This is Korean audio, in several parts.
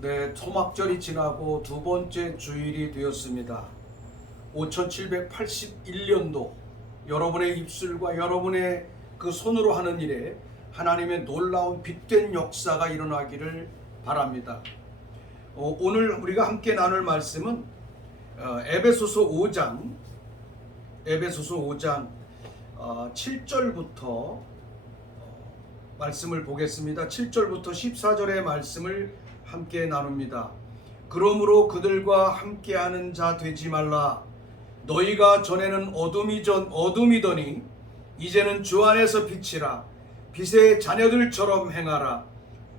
네, 초막절이 지나고 두 번째 주일이 되었습니다. 5781년도 여러분의 입술과 여러분의 그 손으로 하는 일에 하나님의 놀라운 빛된 역사가 일어나기를 바랍니다. 오늘 우리가 함께 나눌 말씀은 에베소서 5장 7절부터 말씀을 보겠습니다. 7절부터 14절의 말씀을 함께 나눕니다. 그러므로 그들과 함께하는 자 되지 말라. 너희가 전에는 어둠이더니 이제는 주 안에서 빛이라. 빛의 자녀들처럼 행하라.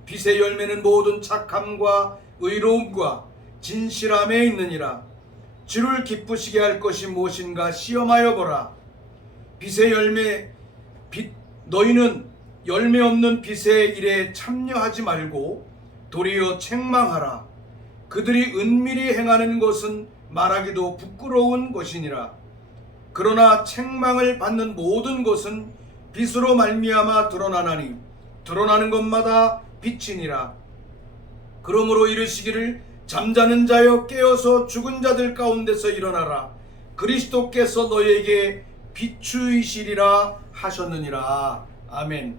빛의 열매는 모든 착함과 의로움과 진실함에 있느니라. 주를 기쁘시게 할 것이 무엇인가 시험하여 보라. 빛의 열매 너희는 열매 없는 빛의 일에 참여하지 말고 도리어 책망하라. 그들이 은밀히 행하는 것은 말하기도 부끄러운 것이니라. 그러나 책망을 받는 모든 것은 빛으로 말미암아 드러나나니 드러나는 것마다 빛이니라. 그러므로 이르시기를 잠자는 자여 깨어서 죽은 자들 가운데서 일어나라. 그리스도께서 너희에게 비추이시리라 하셨느니라. 아멘.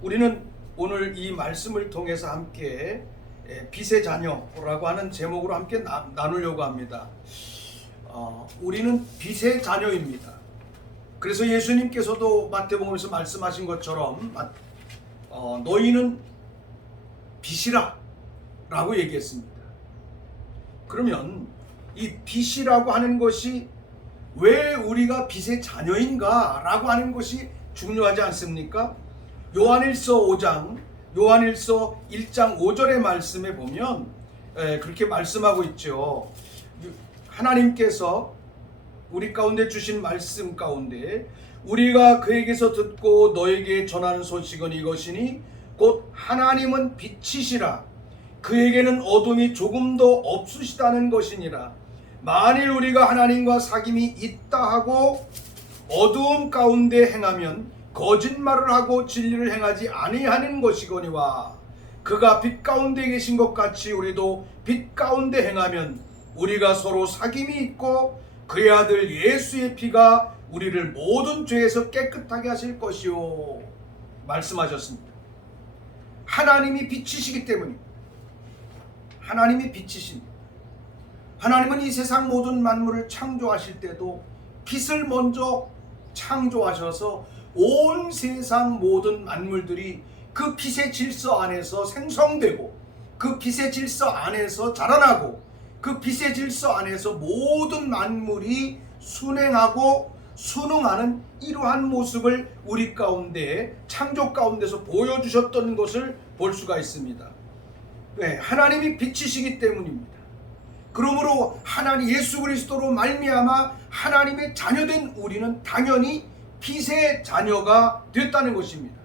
우리는 오늘 이 말씀을 통해서 함께 빛의 자녀라고 하는 제목으로 함께 나누려고 합니다. 우리는 빛의 자녀입니다. 그래서 예수님께서도 마태복음에서 말씀하신 것처럼 너희는 빛이라 라고 얘기했습니다. 그러면 이 빛이라고 하는 것이 왜 우리가 빛의 자녀인가 라고 하는 것이 중요하지 않습니까? 요한일서 1장 5절의 말씀에 보면 그렇게 말씀하고 있죠. 하나님께서 우리 가운데 주신 말씀 가운데 우리가 그에게서 듣고 너에게 전하는 소식은 이것이니 곧 하나님은 빛이시라. 그에게는 어둠이 조금도 없으시다는 것이니라. 만일 우리가 하나님과 사귐이 있다 하고 어두움 가운데 행하면 거짓말을 하고 진리를 행하지 아니하는 것이거니와 그가 빛 가운데 계신 것 같이 우리도 빛 가운데 행하면 우리가 서로 사귐이 있고 그의 아들 예수의 피가 우리를 모든 죄에서 깨끗하게 하실 것이요 말씀하셨습니다. 하나님이 빛이시기 때문입니다. 하나님이 빛이십니다. 하나님은 이 세상 모든 만물을 창조하실 때도 빛을 먼저 창조하셔서 온 세상 모든 만물들이 그 빛의 질서 안에서 생성되고 그 빛의 질서 안에서 자라나고 그 빛의 질서 안에서 모든 만물이 순행하고 순응하는 이러한 모습을 우리 가운데 창조 가운데서 보여주셨던 것을 볼 수가 있습니다. 하나님이 빛이시기 때문입니다. 그러므로 하나님 예수 그리스도로 말미암아 하나님의 자녀된 우리는 당연히 빛의 자녀가 됐다는 것입니다.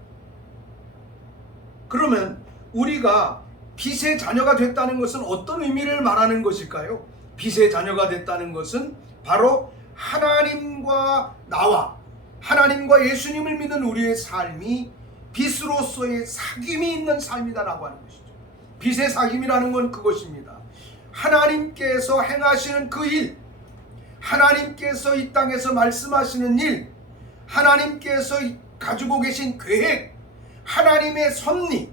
그러면 우리가 빛의 자녀가 됐다는 것은 어떤 의미를 말하는 것일까요? 빛의 자녀가 됐다는 것은 바로 하나님과 나와 하나님과 예수님을 믿는 우리의 삶이 빛으로서의 사귐이 있는 삶이다라고 하는 것이죠. 빛의 사귐이라는 건 그것입니다. 하나님께서 행하시는 그 일, 하나님께서 이 땅에서 말씀하시는 일, 하나님께서 가지고 계신 계획, 하나님의 섭리,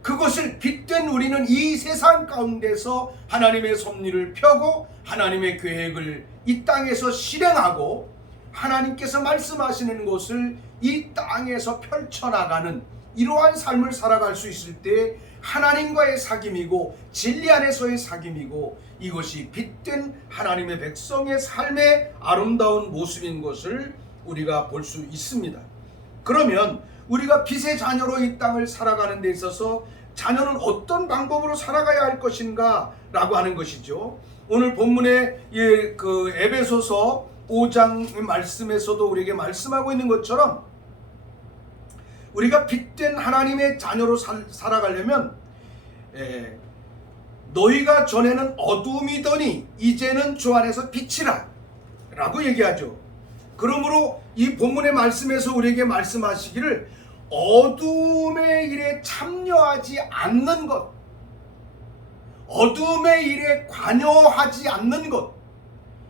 그것을 빛된 우리는 이 세상 가운데서 하나님의 섭리를 펴고 하나님의 계획을 이 땅에서 실행하고 하나님께서 말씀하시는 것을 이 땅에서 펼쳐나가는 이러한 삶을 살아갈 수 있을 때 하나님과의 사귐이고 진리 안에서의 사귐이고 이것이 빛된 하나님의 백성의 삶의 아름다운 모습인 것을 우리가 볼 수 있습니다. 그러면 우리가 빛의 자녀로 이 땅을 살아가는 데 있어서 자녀는 어떤 방법으로 살아가야 할 것인가 라고 하는 것이죠. 오늘 본문의 그 에베소서 5장 말씀에서도 우리에게 말씀하고 있는 것처럼 우리가 빛된 하나님의 자녀로 살아가려면 너희가 전에는 어둠이더니 이제는 주 안에서 빛이라 라고 얘기하죠. 그러므로 이 본문의 말씀에서 우리에게 말씀하시기를 어둠의 일에 참여하지 않는 것, 어둠의 일에 관여하지 않는 것,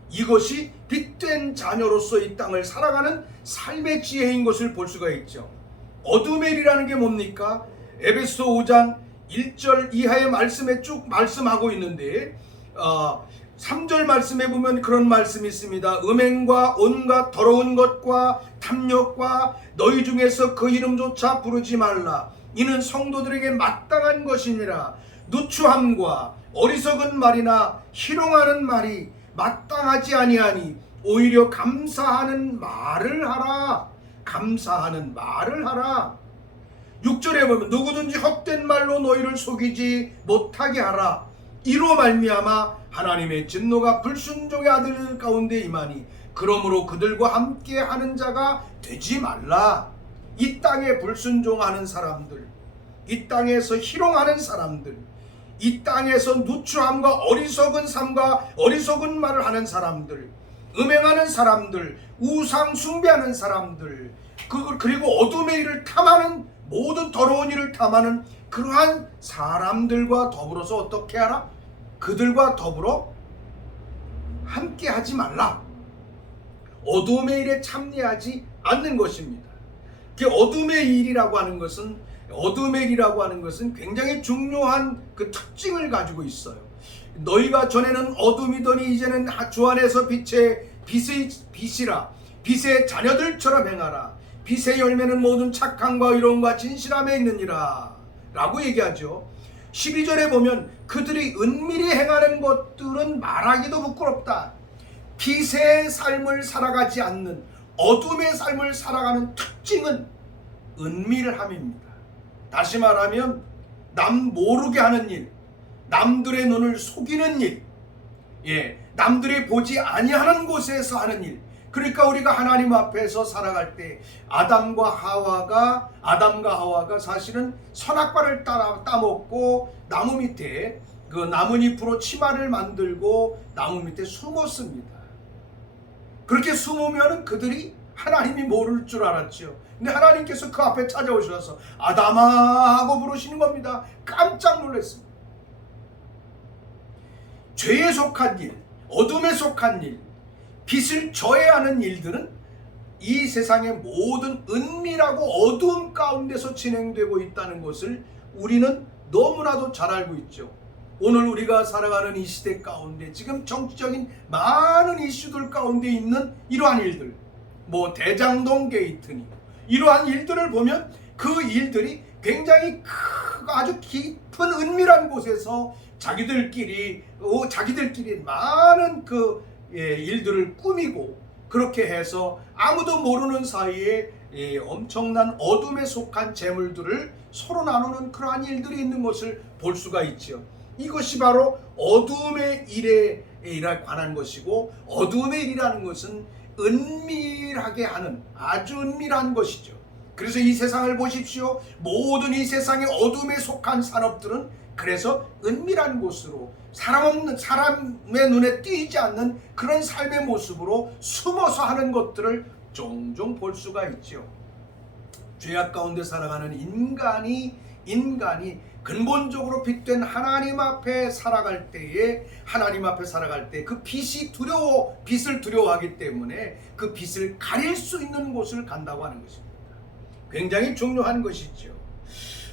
이것이 빛된 자녀로서 이 땅을 살아가는 삶의 지혜인 것을 볼 수가 있죠. 어둠의 일이라는 게 뭡니까? 에베소 5장 1절 이하의 말씀에 쭉 말씀하고 있는데 3절 말씀에 보면 그런 말씀이 있습니다. 음행과 온갖 더러운 것과 탐욕과 너희 중에서 그 이름조차 부르지 말라. 이는 성도들에게 마땅한 것이니라. 누추함과 어리석은 말이나 희롱하는 말이 마땅하지 아니하니 오히려 감사하는 말을 하라. 감사하는 말을 하라. 6절에 보면 누구든지 헛된 말로 너희를 속이지 못하게 하라. 이로 말미암아 하나님의 진노가 불순종의 아들 가운데 임하니 그러므로 그들과 함께 하는 자가 되지 말라. 이 땅에 불순종하는 사람들, 이 땅에서 희롱하는 사람들, 이 땅에서 누추함과 어리석은 삶과 어리석은 말을 하는 사람들, 음행하는 사람들, 우상 숭배하는 사람들, 그리고 어둠의 일을 탐하는, 모든 더러운 일을 탐하는 그러한 사람들과 더불어서 어떻게 하라? 그들과 더불어 함께 하지 말라. 어둠의 일에 참여하지 않는 것입니다. 어둠의 일이라고 하는 것은 굉장히 중요한 그 특징을 가지고 있어요. 너희가 전에는 어둠이더니 이제는 주 안에서 빛이라. 빛의 자녀들처럼 행하라. 빛의 열매는 모든 착함과 의로움과 진실함에 있느니라 라고 얘기하죠. 12절에 보면 그들이 은밀히 행하는 것들은 말하기도 부끄럽다. 빛의 삶을 살아가지 않는, 어둠의 삶을 살아가는 특징은 은밀함입니다. 다시 말하면 남 모르게 하는 일, 남들의 눈을 속이는 일, 남들이 보지 아니하는 곳에서 하는 일. 그러니까 우리가 하나님 앞에서 살아갈 때 아담과 하와가 사실은 선악과를 따먹고 나무 밑에 그 나뭇잎으로 치마를 만들고 나무 밑에 숨었습니다. 그렇게 숨으면 그들이 하나님이 모를 줄 알았죠. 근데 하나님께서 그 앞에 찾아오셔서 아담아 하고 부르시는 겁니다. 깜짝 놀랐습니다. 죄에 속한 일, 어둠에 속한 일, 빛을 저해하는 일들은 이 세상의 모든 은밀하고 어두운 가운데서 진행되고 있다는 것을 우리는 너무나도 잘 알고 있죠. 오늘 우리가 살아가는 이 시대 가운데 지금 정치적인 많은 이슈들 가운데 있는 이러한 일들, 대장동 게이트니 이러한 일들을 보면 그 일들이 굉장히 아주 깊은 은밀한 곳에서 자기들끼리 많은 일들을 꾸미고 그렇게 해서 아무도 모르는 사이에 엄청난 어둠에 속한 재물들을 서로 나누는 그러한 일들이 있는 것을 볼 수가 있죠. 이것이 바로 어둠의 일에 관한 것이고, 어둠의 일이라는 것은 은밀하게 하는 아주 은밀한 것이죠. 그래서 이 세상을 보십시오. 모든 이 세상의 어둠에 속한 산업들은 그래서 은밀한 곳으로 사람의 눈에 띄지 않는 그런 삶의 모습으로 숨어서 하는 것들을 종종 볼 수가 있죠. 죄악 가운데 살아가는 인간이 근본적으로 빛된 하나님 앞에 살아갈 때 그 빛을 두려워하기 때문에 그 빛을 가릴 수 있는 곳을 간다고 하는 것입니다. 굉장히 중요한 것이죠.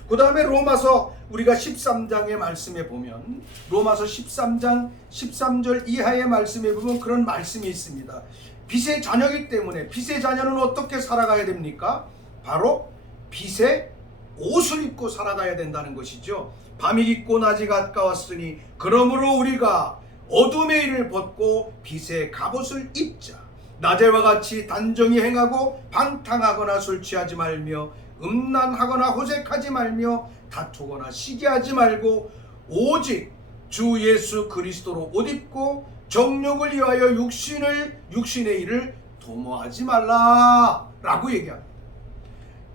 그 다음에 로마서 우리가 13장의 말씀에 보면, 로마서 13장 13절 이하의 말씀에 보면 그런 말씀이 있습니다. 빛의 자녀이기 때문에 빛의 자녀는 어떻게 살아가야 됩니까? 바로 빛의 옷을 입고 살아가야 된다는 것이죠. 밤이 깊고 낮이 가까웠으니 그러므로 우리가 어둠의 일을 벗고 빛의 갑옷을 입자. 낮에와 같이 단정히 행하고 방탕하거나 술 취하지 말며 음란하거나 호색하지 말며 다투거나 시기하지 말고 오직 주 예수 그리스도로 옷 입고 정욕을 위하여 육신의 일을 도모하지 말라 라고 얘기합니다.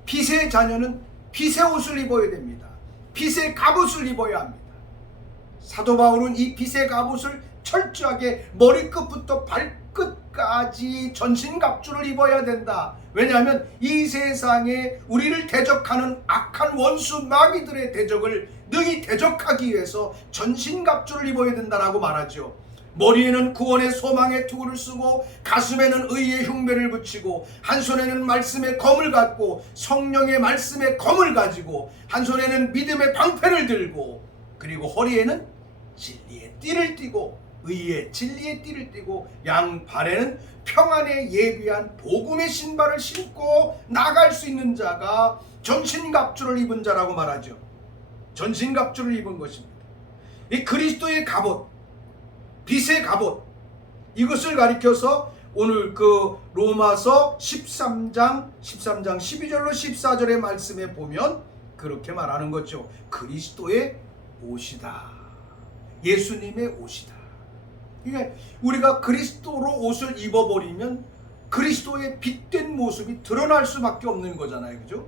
빛의 자녀는 빛의 옷을 입어야 됩니다. 빛의 갑옷을 입어야 합니다. 사도 바울은 이 빛의 갑옷을 철저하게 머리끝부터 발끝까지 전신갑주를 입어야 된다 왜냐하면 이 세상에 우리를 대적하는 악한 원수 마귀들의 대적을 능히 대적하기 위해서 전신갑주를 입어야 된다라고 말하죠. 머리에는 구원의 소망의 투구를 쓰고 가슴에는 의의 흉배를 붙이고 한 손에는 말씀의 검을 갖고 성령의 말씀의 검을 가지고 한 손에는 믿음의 방패를 들고 그리고 허리에는 진리의 띠를 띠고 의의 진리의 띠를 띠고 양발에는 평안에 예비한 복음의 신발을 신고 나갈 수 있는 자가 전신갑주를 입은 자라고 말하죠. 전신갑주를 입은 것입니다. 이 그리스도의 갑옷, 빛의 갑옷, 이것을 가리켜서 오늘 그 로마서 13장 12절로 14절의 말씀에 보면 그렇게 말하는 거죠. 그리스도의 옷이다. 예수님의 옷이다. 그러니까 우리가 그리스도로 옷을 입어버리면 그리스도의 빛된 모습이 드러날 수밖에 없는 거잖아요. 그죠?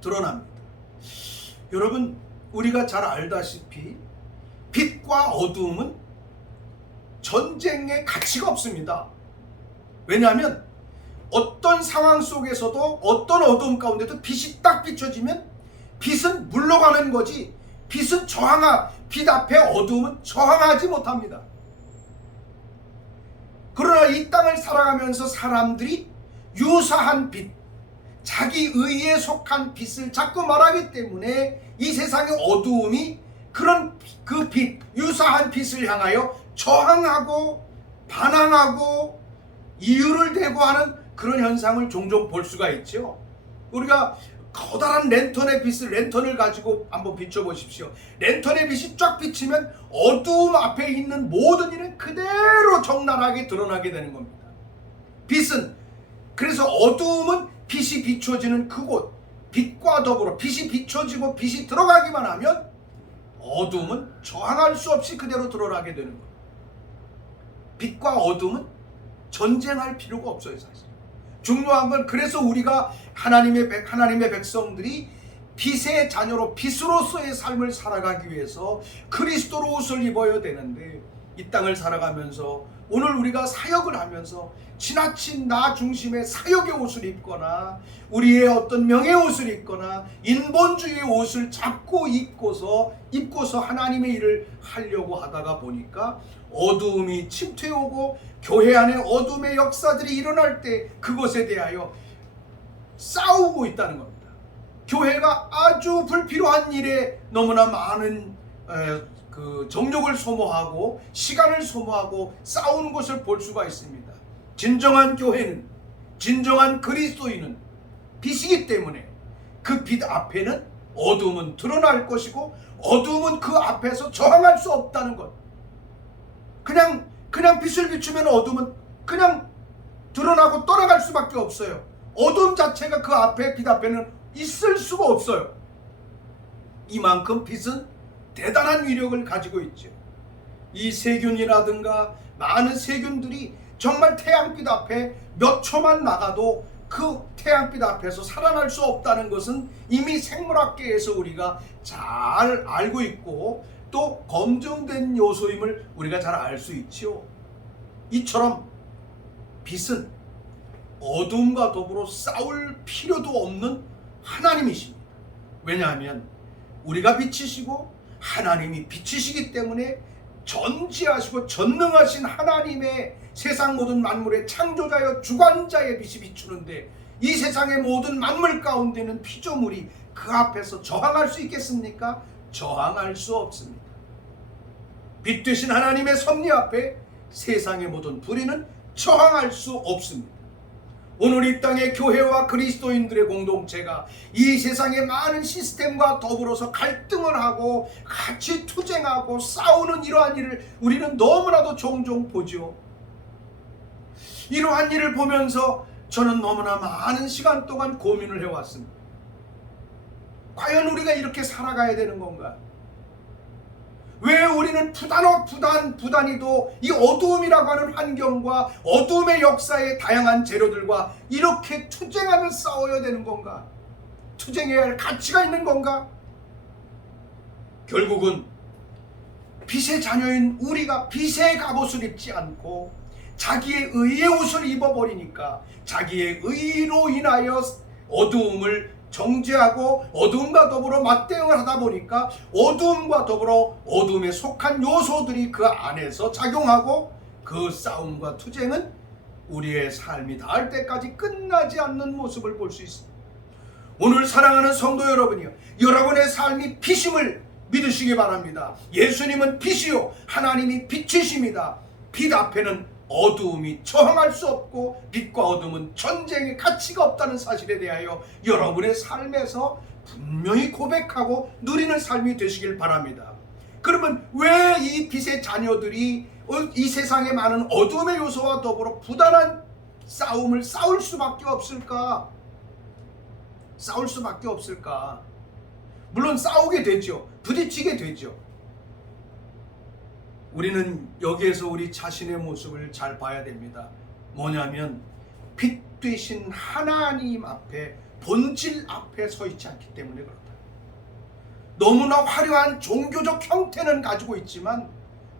드러납니다. 여러분, 우리가 잘 알다시피 빛과 어두움은 전쟁의 가치가 없습니다. 왜냐하면 어떤 상황 속에서도 어떤 어두움 가운데도 빛이 딱 비춰지면 빛은 물러가는 거지 빛은 빛 앞에 어두움은 저항하지 못합니다. 그러나 이 땅을 살아가면서 사람들이 유사한 빛, 자기 의에 속한 빛을 자꾸 말하기 때문에 이 세상의 어두움이 그런 그 빛, 유사한 빛을 향하여 저항하고 반항하고 이유를 대고 하는 그런 현상을 종종 볼 수가 있죠. 우리가 커다란 랜턴을 가지고 한번 비춰보십시오. 랜턴의 빛이 쫙 비치면 어두움 앞에 있는 모든 일은 그대로 적나라하게 드러나게 되는 겁니다. 그래서 어두움은 빛이 비춰지는 그곳, 빛과 더불어 빛이 비춰지고 빛이 들어가기만 하면 어두움은 저항할 수 없이 그대로 드러나게 되는 겁니다. 빛과 어두움은 전쟁할 필요가 없어요, 사실. 중요한 건 그래서 우리가 하나님의 백성들이 빛의 자녀로 빛으로서의 삶을 살아가기 위해서 그리스도로 옷을 입어야 되는데 이 땅을 살아가면서 오늘 우리가 사역을 하면서 지나친 나 중심의 사역의 옷을 입거나 우리의 어떤 명예의 옷을 입거나 인본주의의 옷을 자꾸 입고서 하나님의 일을 하려고 하다가 보니까 어두움이 침투해오고 교회 안에 어둠의 역사들이 일어날 때 그것에 대하여 싸우고 있다는 겁니다. 교회가 아주 불필요한 일에 너무나 많은 정욕을 소모하고 시간을 소모하고 싸우는 것을 볼 수가 있습니다. 진정한 교회는, 진정한 그리스도인은 빛이기 때문에 그 빛 앞에는 어둠은 드러날 것이고 어둠은 그 앞에서 저항할 수 없다는 것. 그냥 빛을 비추면 어둠은 그냥 드러나고 떠나갈 수밖에 없어요. 어둠 자체가 그 앞에 빛 앞에는 있을 수가 없어요. 이만큼 빛은 대단한 위력을 가지고 있죠. 이 세균이라든가 많은 세균들이 정말 태양빛 앞에 몇 초만 나가도 그 태양빛 앞에서 살아날 수 없다는 것은 이미 생물학계에서 우리가 잘 알고 있고 또 검증된 요소임을 우리가 잘 알 수 있지요. 이처럼 빛은 어둠과 더불어 싸울 필요도 없는 하나님이십니다. 왜냐하면 우리가 빛이시고 하나님이 빛이시기 때문에 전지하시고 전능하신 하나님의 세상 모든 만물의 창조자여 주관자의 빛이 비추는데 이 세상의 모든 만물 가운데는 피조물이 그 앞에서 저항할 수 있겠습니까? 저항할 수 없습니다. 빛 되신 하나님의 섭리 앞에 세상의 모든 불의는 저항할 수 없습니다. 오늘 이 땅의 교회와 그리스도인들의 공동체가 이 세상의 많은 시스템과 더불어서 갈등을 하고 같이 투쟁하고 싸우는 이러한 일을 우리는 너무나도 종종 보죠. 이러한 일을 보면서 저는 너무나 많은 시간 동안 고민을 해왔습니다. 과연 우리가 이렇게 살아가야 되는 건가? 왜 우리는 부단히도 이 어두움이라고 하는 환경과 어두움의 역사의 다양한 재료들과 이렇게 투쟁하며 싸워야 되는 건가? 투쟁해야 할 가치가 있는 건가? 결국은 빛의 자녀인 우리가 빛의 갑옷을 입지 않고 자기의 의의 옷을 입어버리니까 자기의 의로 인하여 어두움을 정죄하고 어두움과 더불어 맞대응을 하다 보니까 어두움과 더불어 어두움에 속한 요소들이 그 안에서 작용하고 그 싸움과 투쟁은 우리의 삶이 닿을 때까지 끝나지 않는 모습을 볼 수 있습니다. 오늘 사랑하는 성도 여러분이요, 여러분의 삶이 빛임을 믿으시기 바랍니다. 예수님은 빛이요 하나님이 빛이십니다. 빛 앞에는 어두움이 저항할 수 없고 빛과 어둠은 전쟁의 가치가 없다는 사실에 대하여 여러분의 삶에서 분명히 고백하고 누리는 삶이 되시길 바랍니다. 그러면 왜 이 빛의 자녀들이 이 세상의 많은 어둠의 요소와 더불어 부단한 싸움을 싸울 수밖에 없을까? 싸울 수밖에 없을까? 물론 싸우게 되죠. 부딪히게 되죠. 우리는 여기에서 우리 자신의 모습을 잘 봐야 됩니다. 뭐냐면 빛 되신 하나님 앞에, 본질 앞에 서 있지 않기 때문에 그렇다. 너무나 화려한 종교적 형태는 가지고 있지만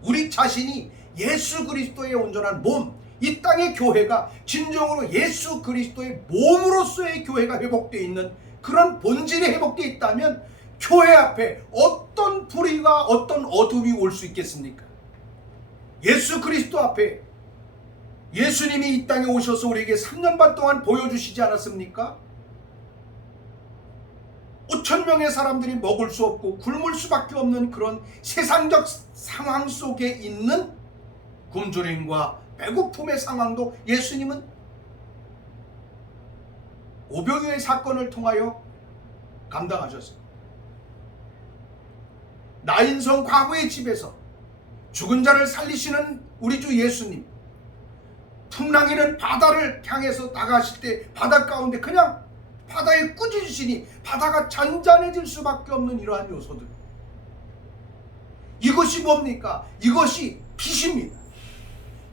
우리 자신이 예수 그리스도의 온전한 몸, 이 땅의 교회가 진정으로 예수 그리스도의 몸으로서의 교회가 회복되어 있는 그런 본질이 회복되어 있다면 교회 앞에 어떤 불의가 어떤 어둠이 올 수 있겠습니까? 예수 그리스도 앞에 예수님이 이 땅에 오셔서 우리에게 3년 반 동안 보여주시지 않았습니까? 5,000명의 사람들이 먹을 수 없고 굶을 수밖에 없는 그런 세상적 상황 속에 있는 굶주림과 배고픔의 상황도 예수님은 500여의 사건을 통하여 감당하셨습니다. 나인성 과부의 집에서 죽은 자를 살리시는 우리 주 예수님, 풍랑이는 바다를 향해서 나가실 때 바다 가운데 그냥 바다에 꾸짖으시니 바다가 잔잔해질 수밖에 없는 이러한 요소들, 이것이 뭡니까? 이것이 빛입니다.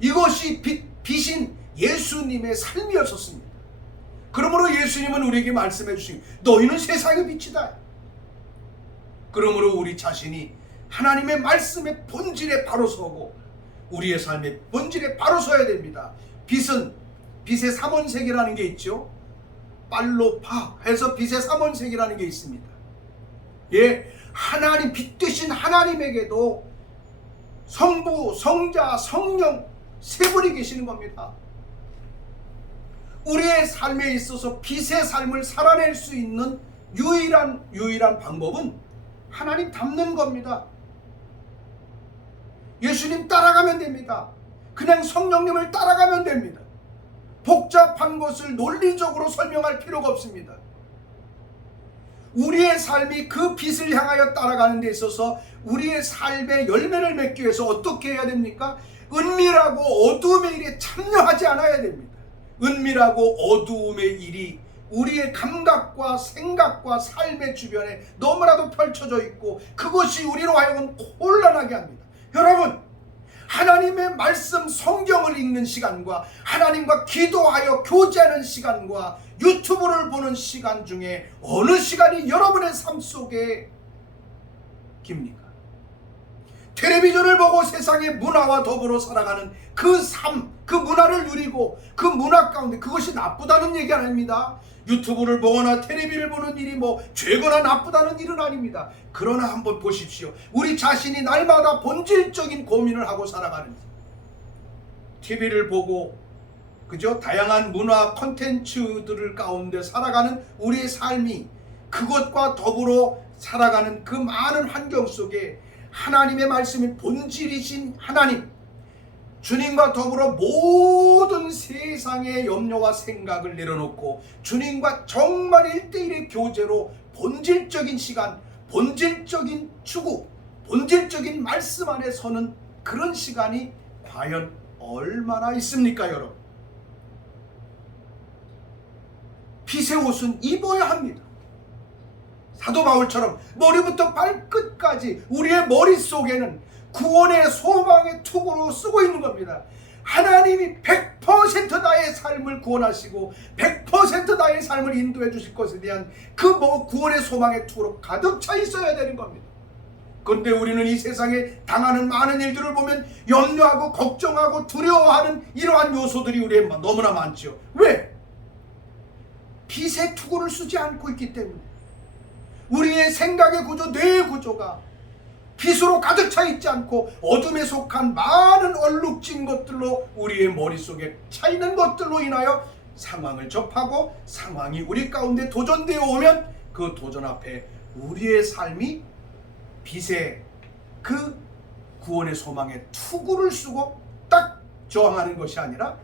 이것이 빛인 예수님의 삶이었었습니다. 그러므로 예수님은 우리에게 말씀해 주신 너희는 세상의 빛이다. 그러므로 우리 자신이 하나님의 말씀의 본질에 바로 서고 우리의 삶의 본질에 바로 서야 됩니다. 빛은 빛의 삼원색이라는 게 있죠. 빨로파 해서 빛의 삼원색이라는 게 있습니다. 예, 하나님, 빛 되신 하나님에게도 성부, 성자, 성령 세 분이 계시는 겁니다. 우리의 삶에 있어서 빛의 삶을 살아낼 수 있는 유일한 방법은 하나님 닮는 겁니다. 예수님 따라가면 됩니다. 그냥 성령님을 따라가면 됩니다. 복잡한 것을 논리적으로 설명할 필요가 없습니다. 우리의 삶이 그 빛을 향하여 따라가는 데 있어서 우리의 삶의 열매를 맺기 위해서 어떻게 해야 됩니까? 은밀하고 어두움의 일에 참여하지 않아야 됩니다. 은밀하고 어두움의 일이 우리의 감각과 생각과 삶의 주변에 너무나도 펼쳐져 있고 그것이 우리로 하여금 곤란하게 합니다. 여러분, 하나님의 말씀 성경을 읽는 시간과 하나님과 기도하여 교제하는 시간과 유튜브를 보는 시간 중에 어느 시간이 여러분의 삶 속에 깁니까? 텔레비전을 보고 세상의 문화와 더불어 살아가는 그 삶, 그 문화를 누리고 그 문화 가운데, 그것이 나쁘다는 얘기 아닙니다. 유튜브를 보거나 텔레비를 보는 일이 뭐 죄거나 나쁘다는 일은 아닙니다. 그러나 한번 보십시오. 우리 자신이 날마다 본질적인 고민을 하고 살아가는지, TV를 보고 그죠? 다양한 문화 콘텐츠들을 가운데 살아가는 우리의 삶이, 그것과 더불어 살아가는 그 많은 환경 속에 하나님의 말씀이 본질이신 하나님, 주님과 더불어 모든 세상의 염려와 생각을 내려놓고 주님과 정말 1대1의 교제로 본질적인 시간, 본질적인 추구, 본질적인 말씀 안에 서는 그런 시간이 과연 얼마나 있습니까, 여러분? 빛의 옷은 입어야 합니다. 사도 바울처럼 머리부터 발끝까지 우리의 머릿속에는 구원의 소망의 투구로 쓰고 있는 겁니다. 하나님이 100% 나의 삶을 구원하시고 100% 나의 삶을 인도해 주실 것에 대한 그 구원의 소망의 투구로 가득 차 있어야 되는 겁니다. 그런데 우리는 이 세상에 당하는 많은 일들을 보면 염려하고 걱정하고 두려워하는 이러한 요소들이 우리에 너무나 많죠. 왜? 빛의 투구를 쓰지 않고 있기 때문에. 우리의 생각의 구조, 뇌의 구조가 빛으로 가득 차 있지 않고 어둠에 속한 많은 얼룩진 것들로, 우리의 머릿속에 차 있는 것들로 인하여 상황을 접하고 상황이 우리 가운데 도전되어 오면 그 도전 앞에 우리의 삶이 빛의 그 구원의 소망의 투구를 쓰고 딱 저항하는 것이 아니라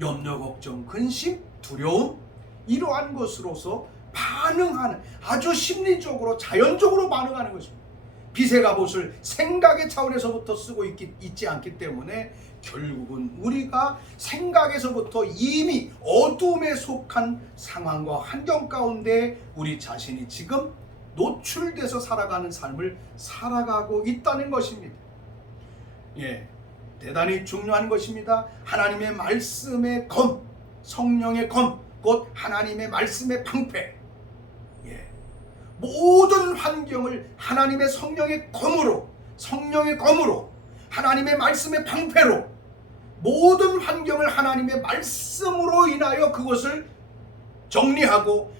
염려, 걱정, 근심, 두려움, 이러한 것으로서 반응하는, 아주 심리적으로 자연적으로 반응하는 것입니다. 빛의 갑옷을 생각의 차원에서부터 쓰고 있지 않기 때문에 결국은 우리가 생각에서부터 이미 어둠에 속한 상황과 환경 가운데 우리 자신이 지금 노출돼서 살아가는 삶을 살아가고 있다는 것입니다. 대단히 중요한 것입니다. 하나님의 말씀의 검, 성령의 검, 곧 하나님의 말씀의 방패. 모든 환경을 하나님의 성령의 검으로, 하나님의 말씀의 방패로, 모든 환경을 하나님의 말씀으로 인하여 그것을 정리하고,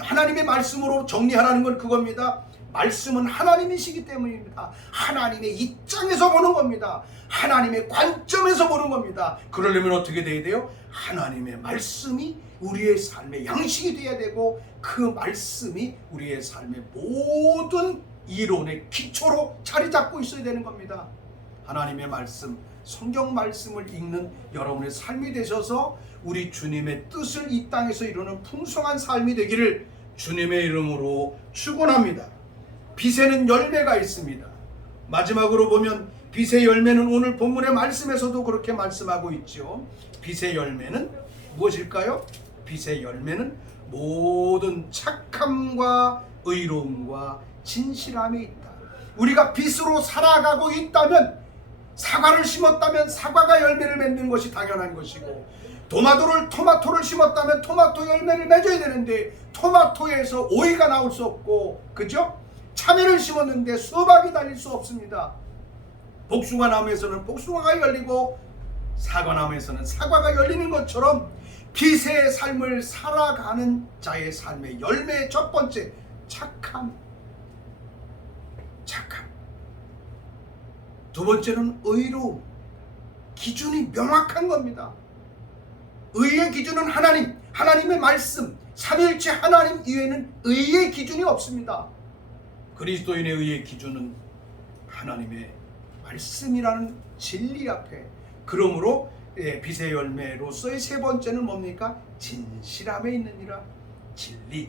하나님의 말씀으로 정리하라는 건 그겁니다. 말씀은 하나님이시기 때문입니다. 하나님의 입장에서 보는 겁니다. 하나님의 관점에서 보는 겁니다. 그러려면 어떻게 돼야 돼요? 하나님의 말씀이 우리의 삶의 양식이 되어야 되고, 그 말씀이 우리의 삶의 모든 이론의 기초로 자리 잡고 있어야 되는 겁니다. 하나님의 말씀, 성경 말씀을 읽는 여러분의 삶이 되셔서 우리 주님의 뜻을 이 땅에서 이루는 풍성한 삶이 되기를 주님의 이름으로 축원합니다. 빛에는 열매가 있습니다. 마지막으로 보면 빛의 열매는 오늘 본문의 말씀에서도 그렇게 말씀하고 있죠. 빛의 열매는 무엇일까요? 빛의 열매는 모든 착함과 의로움과 진실함이 있다. 우리가 빛으로 살아가고 있다면, 사과를 심었다면 사과가 열매를 맺는 것이 당연한 것이고, 토마토를 심었다면 토마토 열매를 맺어야 되는데 토마토에서 오이가 나올 수 없고, 그죠? 참외를 심었는데 수박이 달릴 수 없습니다. 복숭아나무에서는 복숭아가 열리고 사과나무에서는 사과가 열리는 것처럼 빛의 삶을 살아가는 자의 삶의 열매의 첫 번째, 착함. 두 번째는 의로움. 기준이 명확한 겁니다. 의의 기준은 하나님의 말씀, 삼위일체 하나님 이외에는 의의 기준이 없습니다. 그리스도인의 의의 기준은 하나님의 말씀이라는 진리 앞에, 그러므로 빛의 열매로서의 세 번째는 뭡니까? 진실함에 있느니라. 진리,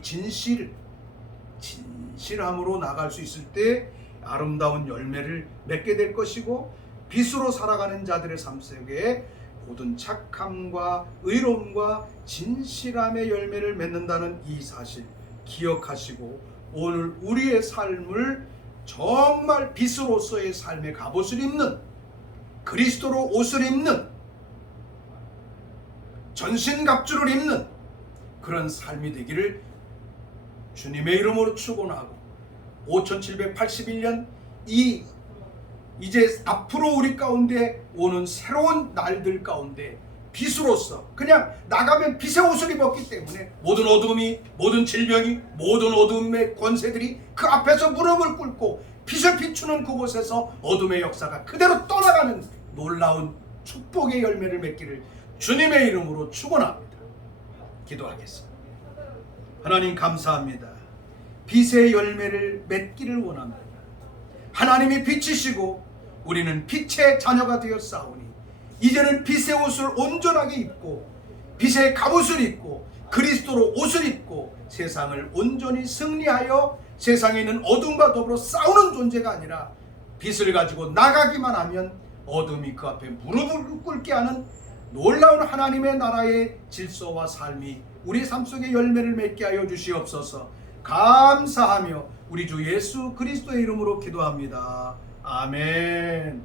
진실함으로 나갈 수 있을 때 아름다운 열매를 맺게 될 것이고, 빛으로 살아가는 자들의 삶 속에 모든 착함과 의로움과 진실함의 열매를 맺는다는 이 사실 기억하시고, 오늘 우리의 삶을 정말 빛으로서의 삶의 갑옷을 입는, 그리스도로 옷을 입는, 전신갑주를 입는 그런 삶이 되기를 주님의 이름으로 축원하고, 5781년 이제 앞으로 우리 가운데 오는 새로운 날들 가운데 빛으로서, 그냥 나가면 빛의 옷을 입었기 때문에 모든 어둠이, 모든 질병이, 모든 어둠의 권세들이 그 앞에서 무릎을 꿇고 빛을 비추는 그곳에서 어둠의 역사가 그대로 떠나가는 놀라운 축복의 열매를 맺기를 주님의 이름으로 축원합니다. 기도하겠습니다. 하나님 감사합니다. 빛의 열매를 맺기를 원합니다. 하나님이 빛이시고 우리는 빛의 자녀가 되었사오니 이제는 빛의 옷을 온전하게 입고 빛의 갑옷을 입고 그리스도로 옷을 입고 세상을 온전히 승리하여 세상에 있는 어둠과 더불어 싸우는 존재가 아니라 빛을 가지고 나가기만 하면 어둠이 그 앞에 무릎을 꿇게 하는 놀라운 하나님의 나라의 질서와 삶이 우리 삶 속에 열매를 맺게 하여 주시옵소서. 감사하며 우리 주 예수 그리스도의 이름으로 기도합니다. 아멘.